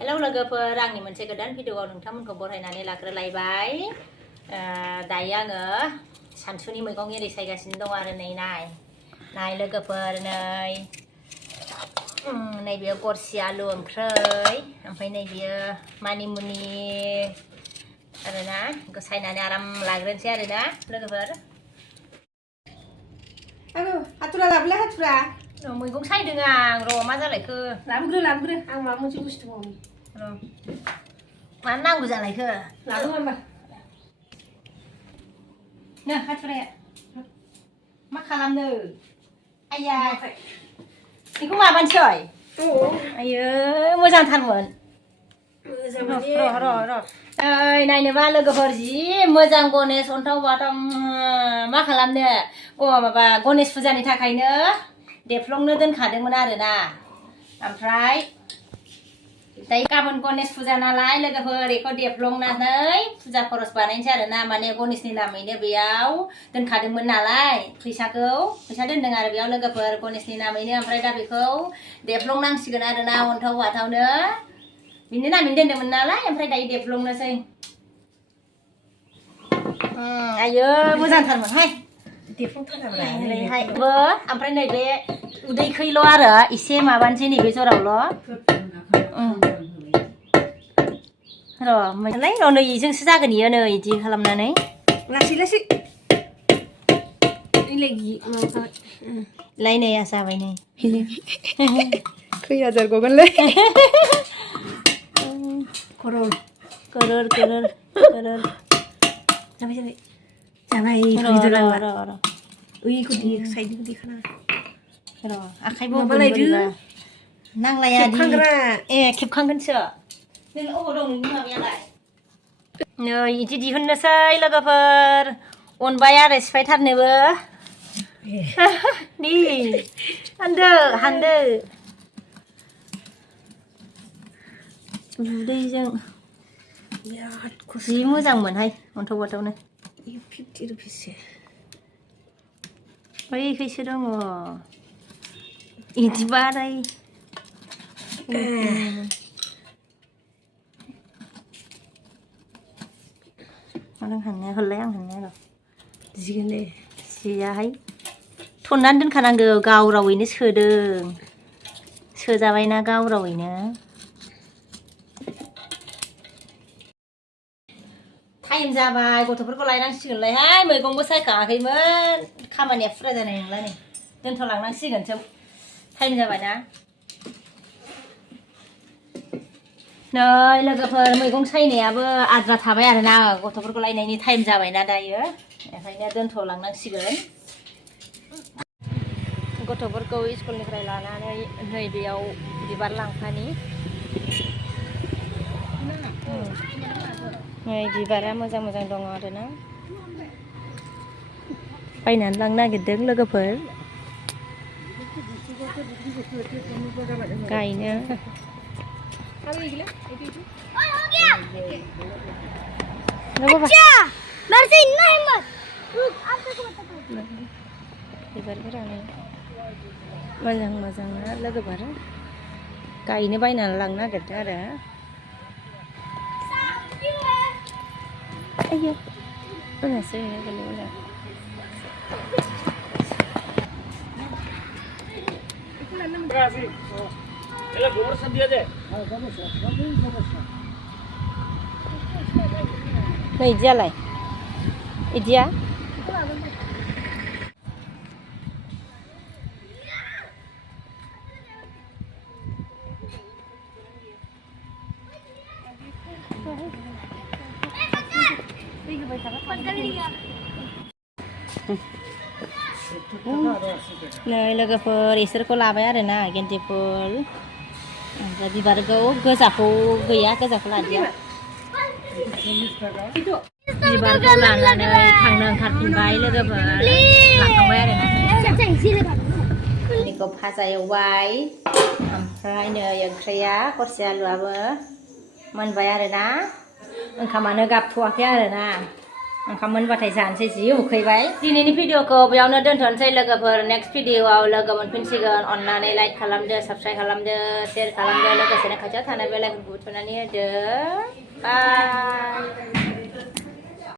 Hello लोगोफोर आंनि मोनसे गोदान भिडिअआव नोंथांमोनखौ बरायनानै लाग्रोलायबाय दायो आङो सानसुनि मैगं एरि सायगासिनो दं आरो नाय लोगोफोर नैबेयो गरसि आलु ओंख्रै ओमफ्राय नैबेयो मानिमुनि आरोना बेखौ सायनानै आराम लाग्रोनोसै आरोना लोगोफोर हाथुरा लाबोलाय हाथुरा मैगं सायदों आं र' मा जालायखो लाबोग्रो आं माबा मोनसे बुस्थु मावनो र' मानो नांगौ जालायखो लाबो होनबा नो हाथुराया मा खालामनो आइया बेखौ माबानोसै आयो मोजांथारमोन र' नायनोबा लोगोफोर जि मोजां गणेश अन्थाव बाथाव मा खालामनो माबा गणेश फुजानि थाखायनो देफ्लंनो दोनखादोंमोन आरोना ओमफ्राय दायो गाबोन गणेश फुजा नालाय लोगोफोर बेखौ देफ्लंनानै फुजा खरस बानायनोसै आरोना माने गणेशनि नामैनो बेयाव दोनखादोंमोन नालाय फैसा दोनदों आरो बेयाव लोगोफोर गणेशनि नामैनो ओमफ्राय दा बेखौ देफ्लंनांसिगोन आरोना अन्थाव बाथावनो बिनि नामैनो दोनदोंमोन नालाय ओमफ्राय दायो देफ्लंनोसै आयो मोजांथारमोनहाय ओमफ्राय नैबे उदैखैल' आरो एसे माबानोसै नैबे जरावल' र' नै इजोंसो जागोन इयो नै इदि खालामनानै लासै लायनाया जाबाय नै खै हाजार गगोनलै गोरोर जाबाय र' ओइखौ साइडखौ देखाना र' आखाइबो बोरैबा नांलाया ए खेबखांगोनसो नों अबाव दं नोंनि माबायालाय नै इदि दिहुननोसै लोगोफोर अनबाय आरो सिफायथारनोबो नि हानदो उदैजों जि मोजांमोनहाय अन्थाव बाथावनो 50 रुपिससो बैखैसो दङ इदि बाराय हाननाया हरलाय आं हाननाया र' जिगोन दे जियाहाय थननानै दोनखानांगौ गाव रावैनो सोजाबायना गाव रावैनो टाइम जाबाय गथ'फोरखौ लायनांसिगोनलायहाय मैगंबो सायखाङाखैमोन खामानिया फुरा जानाय नंला नै दोनथ'लांनांसिगोनसो टाइम जाबायना नै लोगोफोर मैगं सायनायाबो आद्रा थाबाय आरोना गथ'फोरखौ लायनायनि टाइम जाबायना दायो ओंखायनो दोनथ'लांनांसिगोन गथ'फोरखौ स्कुलनिफ्राय लानानै नै बेयाव बिबार लांफानि नै बिबारा मोजां दङ आरोना बायनानै लांनो नागिरदों लोगोफोर गायनो बिबारफोरानो मोजां ना लोगोफोर गायनो बायनानै लांनो नागिरदों आरो ayo mana sih kalau mana nah dia lah dia नै लोगोफोर इसोरखौ लाबाय आरोना गेन्दे फुल ओमफ्राय बिबारखौ गोजाखौ गैया गोजाखौ लादिया बिबारखौ लानानै थांनो ओंखारफिनबाय लोगोफोर लाखांबाय आरोना बेखौ भाजा एवबाय ओमफ्राय नै ओंख्रिया गरसि आलुआबो मोनबाय आरोना ओंखामानो गाबथ'वाखै आरोना ओंखाम मोनबाथाय जानोसै जि उखैबाय दिनैनि भिडिअखौ बेयावनो दोनथ'नोसै लोगोफोर नेक्स्ट भिडिअआव लोगो मोनफिनसिगोन अननानै लाइक खालामदो साबस्क्राइब खालामदो शेयार खालामदो लोगोसेनो खाथियाव थानाय बेल आइकनखौ थुनानै होदो बाय